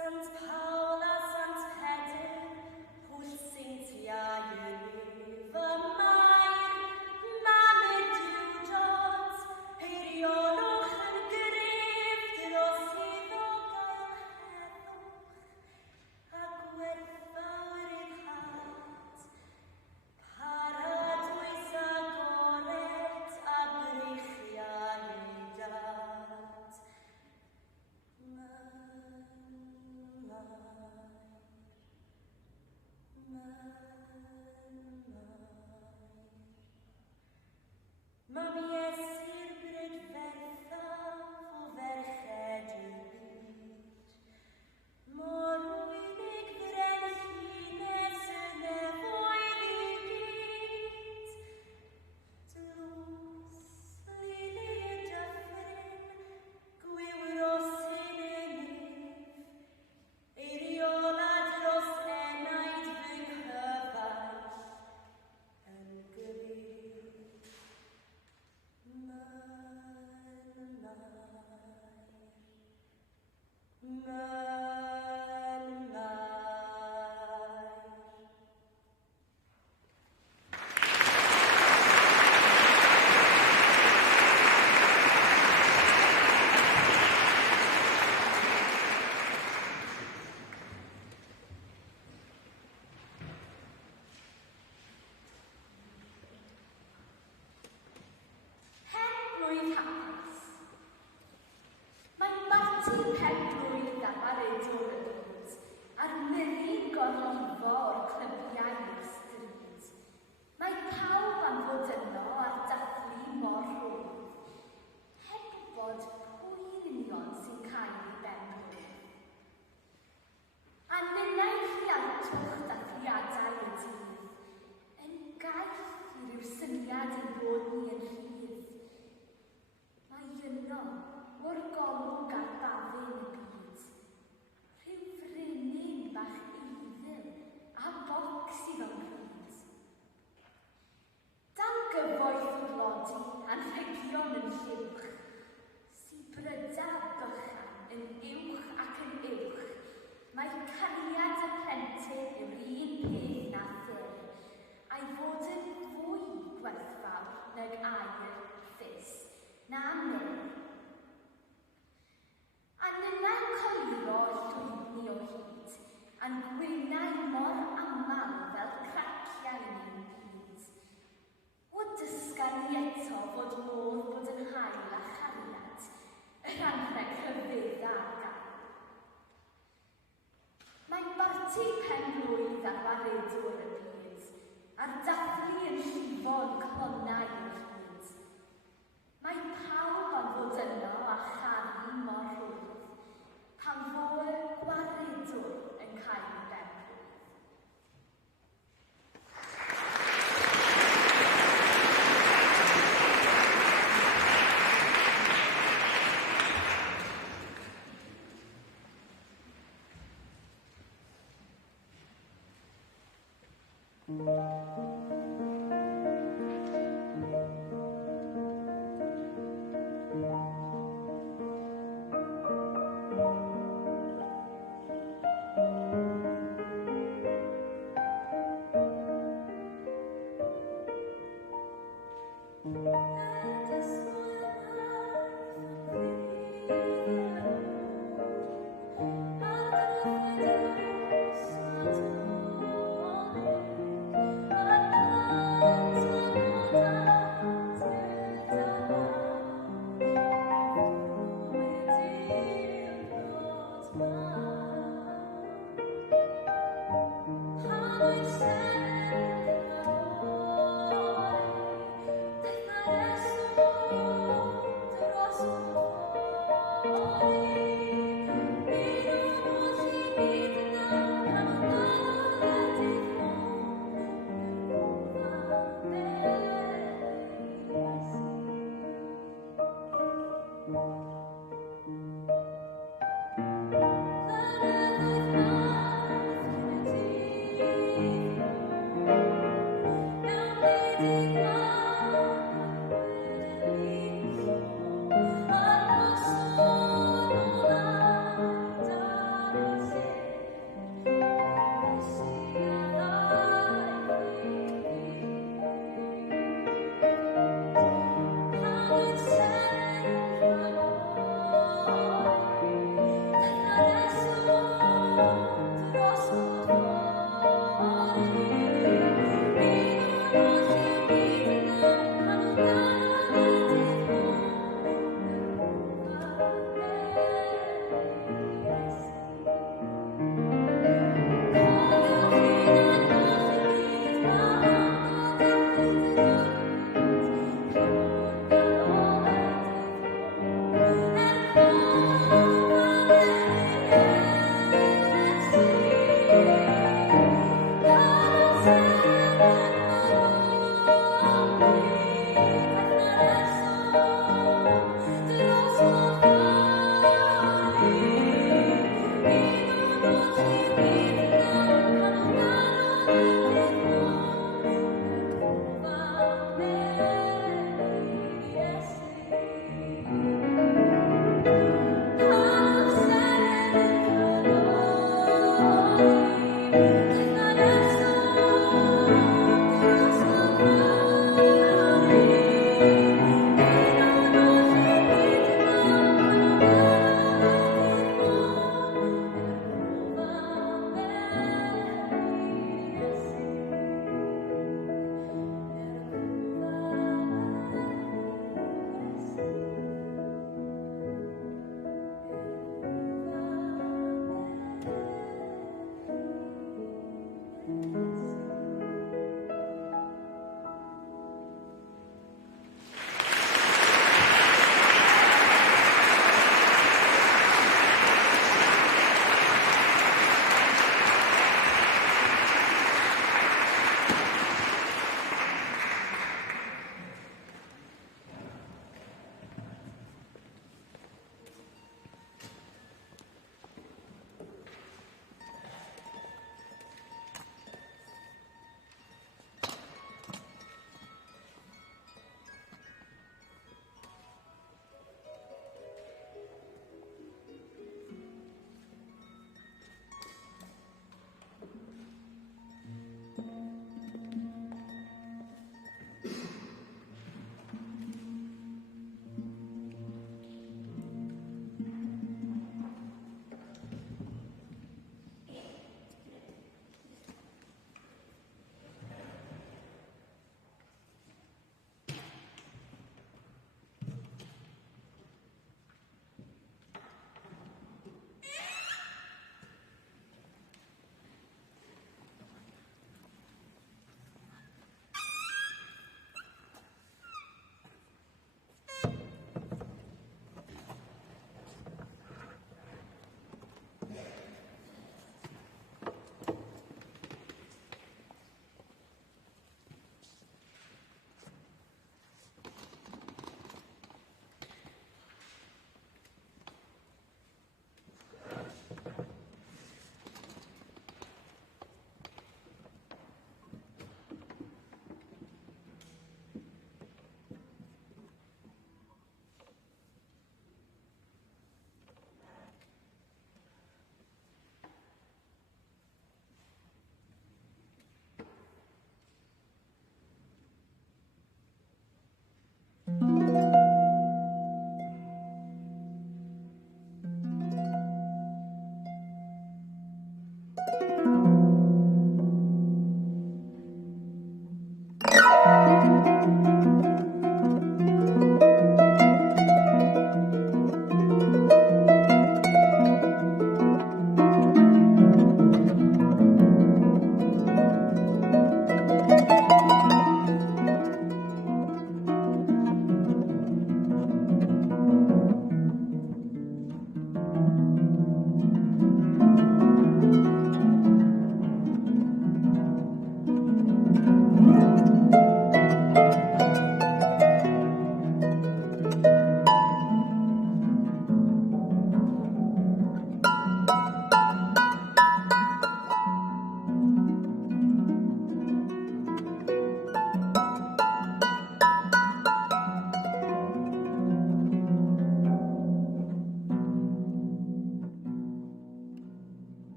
Sans Paula, sans Pette,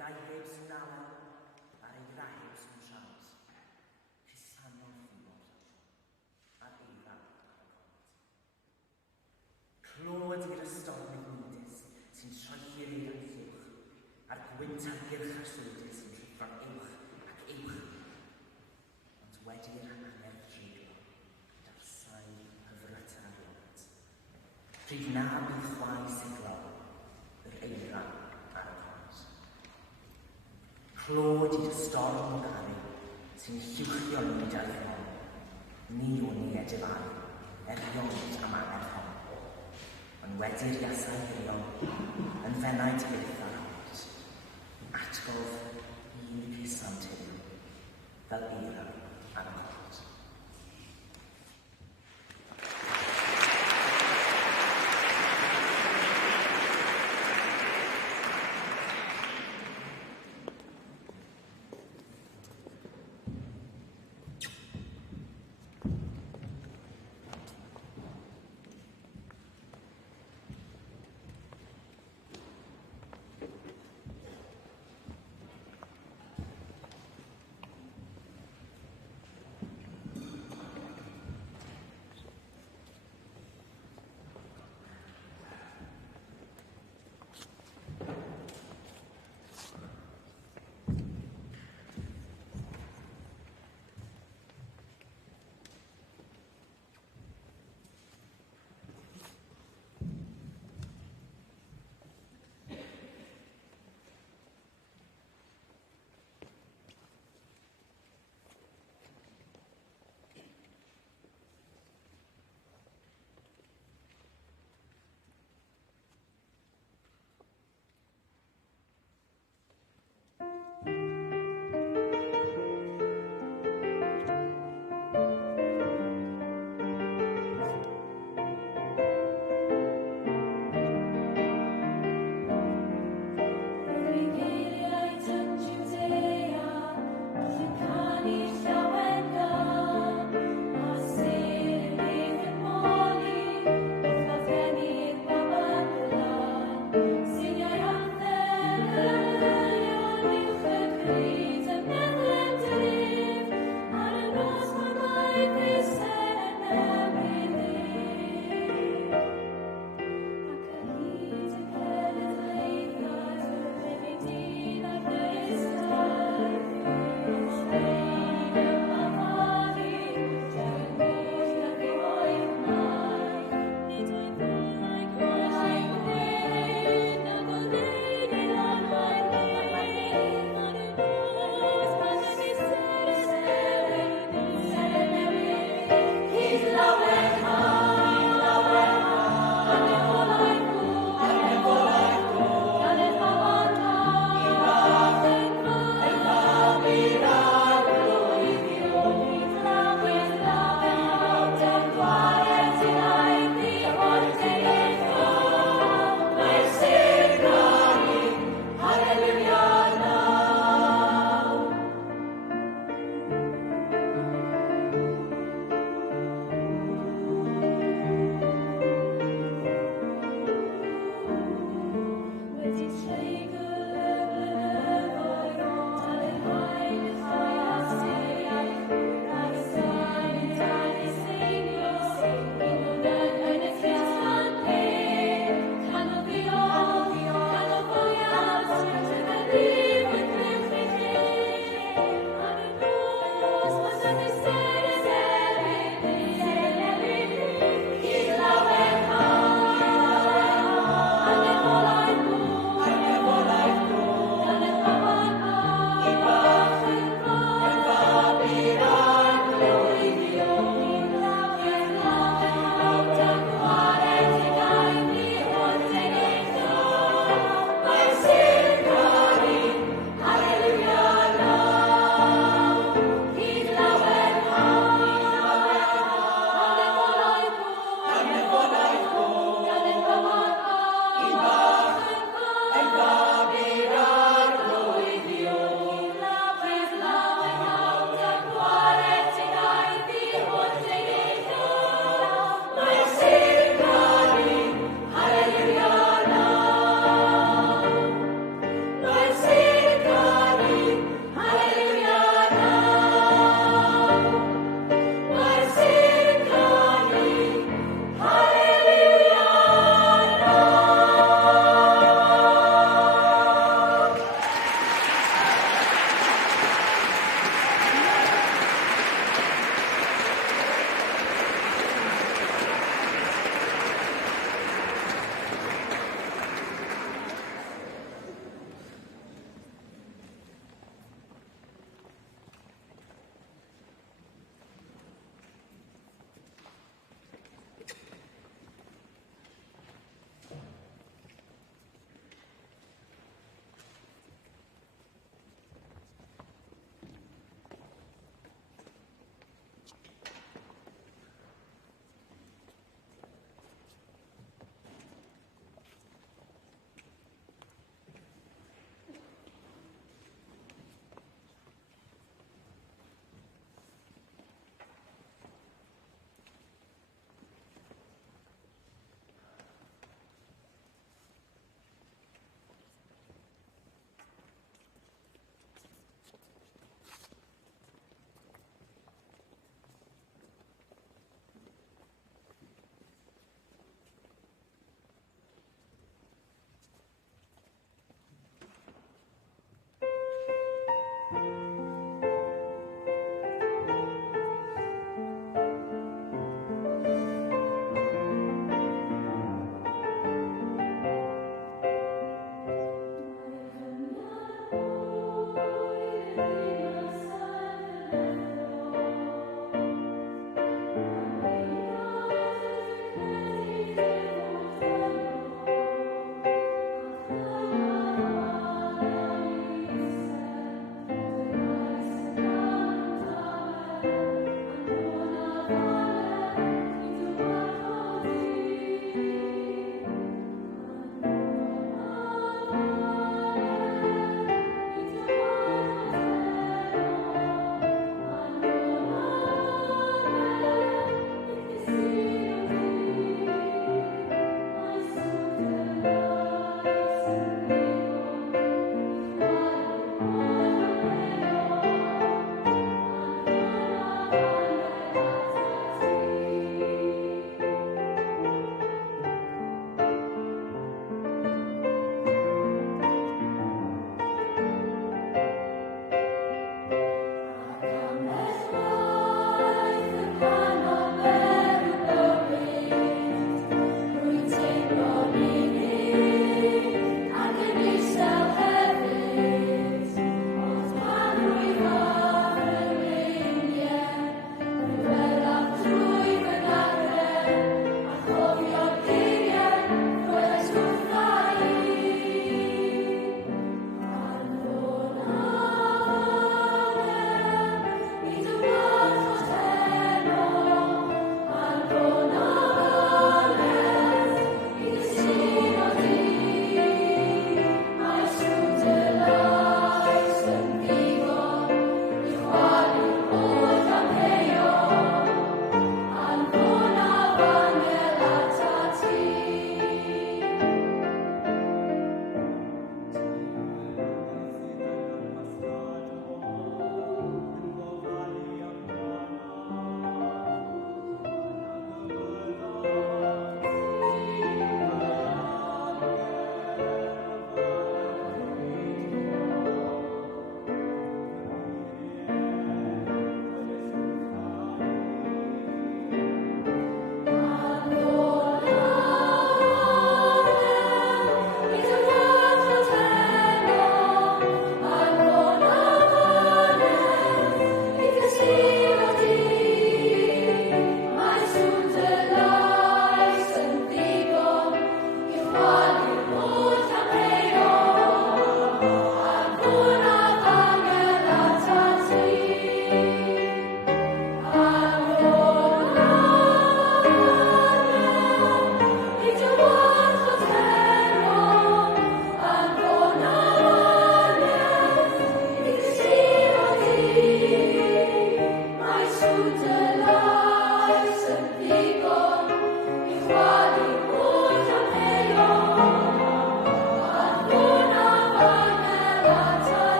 gaib sy'n alel ar ei ddahau sy'n siawns. Cusanodd ffibod a'r eira ar y pont. Clod i'r ystorm nidus sy'n troi'r eira'n llwch a'r gwynt amgylch a'r swydus sy'n rhifron uwch ac uwch. Ond wedi'r angerdd treiglo gyda'r sain hyfryta'r lot. Pryd na bydd chwae siglo yr eira ar y pont. Clod i'r storm o garu sy'n llwchio nid ar hon. Ni o'n ni edifau eriod am angerdd hon. Ond wedi'r iasau hiriol yn fenaid byth ar hont. Atgof un cusan teulu fel eira ar y pont.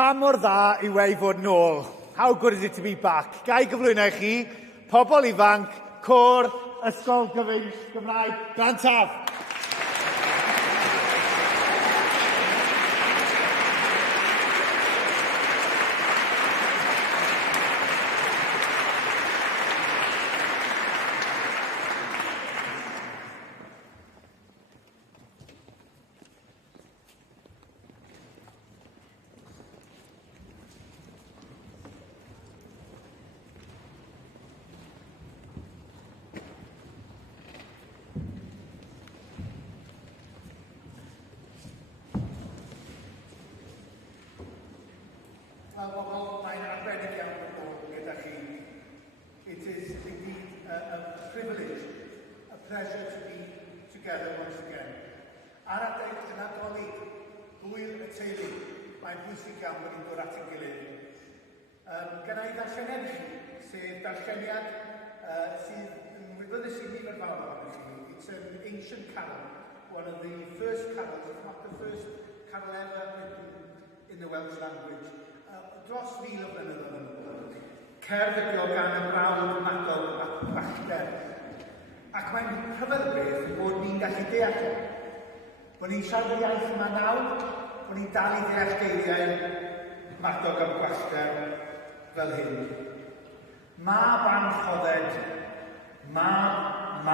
Pa mor dda yw ei fod nôl. How good is it to be back? Gai gyflwyno i chi, pobl ifanc, côr, ysgol gyfeillgar Gymraeg, Glantaf. Well, mae'n arbennig iawn o bod gyda chi. It is indeed a privilege, a pleasure to be together once again. Ar adeg y Nadolig, hwyl y teulu, mae'n bwysig iawn bod ni'n dod at ein gilydd. Gyda i ddarllened i chi, sef darlleniad sydd yn wybodaeth i nifer fawr ohonych chi. It's an ancient carol, one of the first carols, if not the first carol ever written in the Welsh language. Dros fil o blynyddoedd yn ôl. Cerdd ydi o gan y brawd Madog ac Bachder. Ac mae'n rhyfedd o beth bod ni'n gallu deall o. Bod ni'n siarad y iaith yma nawr, bod ni'n dal i ddeall geiriau Madog ac Bachder fel hyn. Mab anchodded, mad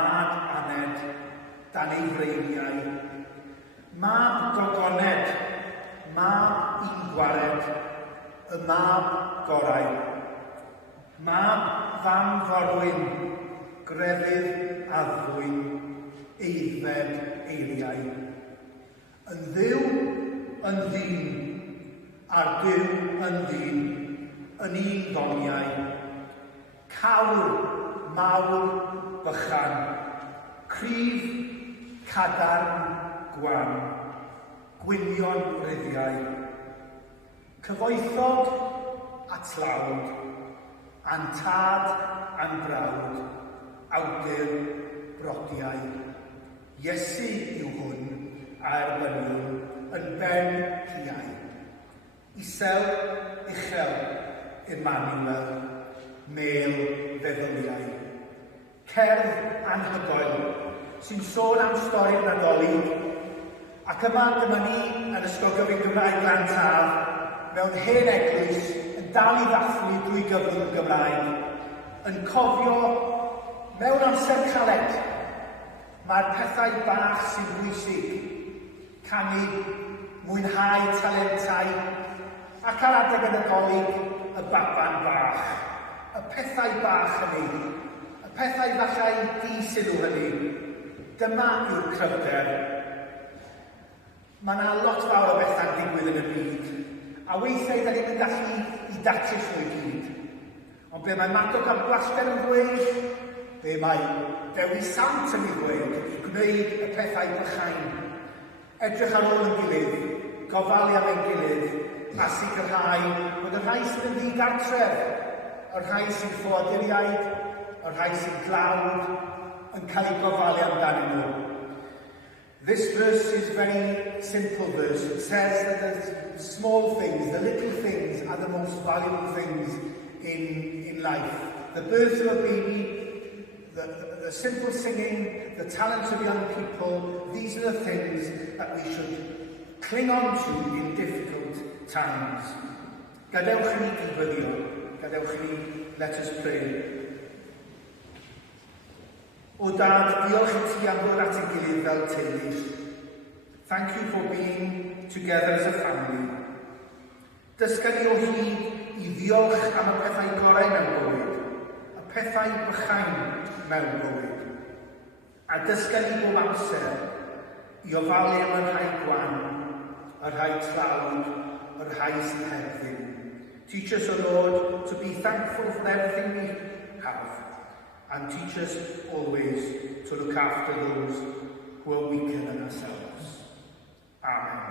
aned, dan ei freiniau. Mab gogoned, mab un gwared, y mab gorau. Mab fam forwyn, grefydd addwyn, eiddfed eiriau. Yn dduw yn ddyn, a'r Duw yn ddyn, yn un ddoniau. Cawr mawr bychan, cryf cadarn gwan, gwynion ryddiau. Cyfoethog a tlawd, antad a'n brawd, awdur brodiau. Iesu yw hwn a erbyniol yn ben hiau. Isel uchel Emmanuel, mêl feddyliau. Cerdd anhygoel sy'n sôn am stori'r Nadolig, ac yma dyma ni yn Ysgol Gyfun Gymraeg Glantaf, mewn hen eglwys yn dal i ddathlu drwy gyfrwng Gymraeg, yn cofio mewn amser caled mae'r pethau bach sy'n bwysig, canu, mwynhau talentau, ac ar adeg y Nadolig y baban bach, y pethau bach hynny, y pethau fallai di-sylw hynny. Dyma yw'r cryfder. Mae yna lot fawr o bethau'n digwydd yn y byd, a weithiau da ni'n gallu i datrys nhw i gyd. Ond be mae Madog a'r Bachder yn dweud, be mae Dewi Sant yn ei ddweud, i gwneud y pethau bychain. Edrych ar ôl yn gilydd, gofalu am ein gilydd, a sicrhau bod y rhai sydd yn ddigartref, y rhai sy'n ffoduriaid, y rhai sy'n dlawd, yn cael ei gofalu amdanyn nhw. This verse is a very simple verse. It says that the small things, the little things, are the most valuable things in life. The birth of a baby, the simple singing, the talent of young people, these are the things that we should cling on to in difficult times. Gadewch ni dibyddio, gadewch ni, let us pray. O Dad, diolch i ti am ddod at ein gilydd fel teulu. Thank you for being together as a family. Dysga ni o hyd i ddiolch am y pethau gorau mewn bywyd, y pethau bychain mewn bywyd. A dysga ni bob amser i ofalu am y rhai gwan, y rhai tlawd, y rhai sy'n hedfyn. Teach us, O Lord, to be thankful for everything we have. And teach us always to look after those who are weaker than ourselves. Amen.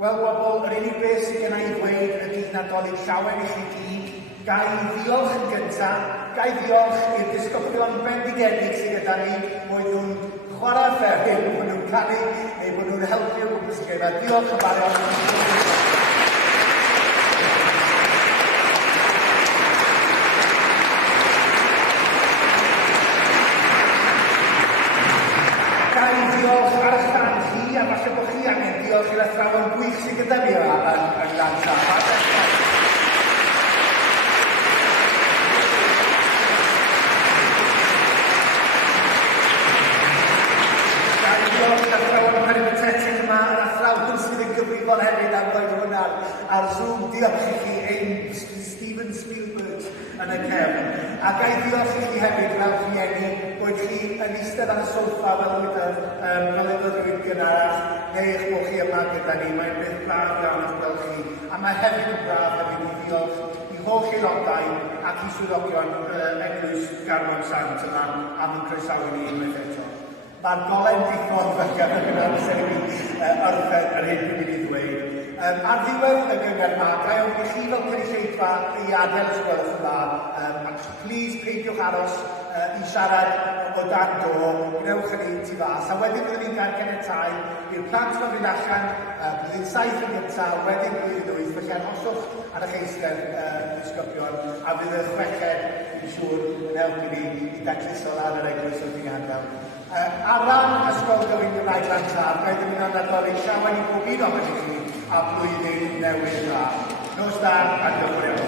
Wel, bobl, yr unig beth sydd genna i ddweud ydy Nadolig llawen i chi gyd. Gai ddiolch yn gyntaf, gai diolch i'r disgyblion bendigedig sydd gyda ni, bod nhw'n chwarae fferin, bod nhw'n canu, neu bod nhw'n helpu o gwmpas gema. Diolch yn barod. diolch i'r athrawon gwych sydd gyda ni yn Llantar. Gyfrifol hefyd am roed hwnna ar Zoom. Diolch i chi, Steven Spielberg yn y cefn. A gai diolch i chi hefyd fel rhieni bod chi yn eistedd ar y soffa fel ydoedd rhywun gynnar, neu eich bod chi yma gyda ni. Mae'n beth braf iawn i'ch gweld chi. A mae hefyd yn braf hefyd i diolch i holl aelodau ac i swyddogion Eglwys Garmon Sant yma am yn croesawu ni unwaith eto. Mae'r golen diffodd fel gyfer yn amser i mi orffen yr hyn dwi'n mynd i ddweud. Ar ddiwedd y gyngor yma, gai ofyn i chi fel cynulleidfa i adael os gwelwch yn dda. Ac plis peidiwch aros i siarad o dan do, gnewch hynny tu fas. A wedyn byddwn ni'n cael cenedau i'r plant fel fynd allan, blwyddyn 7 yn gyntaf, wedyn blwyddyn 8, felly arhoswch ar eich eistedd disgyblion, a bydd y chweched yn siŵr yn helpu ni i dacluso ar yr eglwys wrth i adael. Ar ran Ysgol Gyfun Gymraeg Llantar, mae ddim yn nadolig llawen i bob un ohonych chi a blwyddyn newydd dda. Nos da a diolch yn fawr.